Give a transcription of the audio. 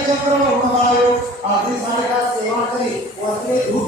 చక్రవర్తి అగ్నిశాలి వస్తే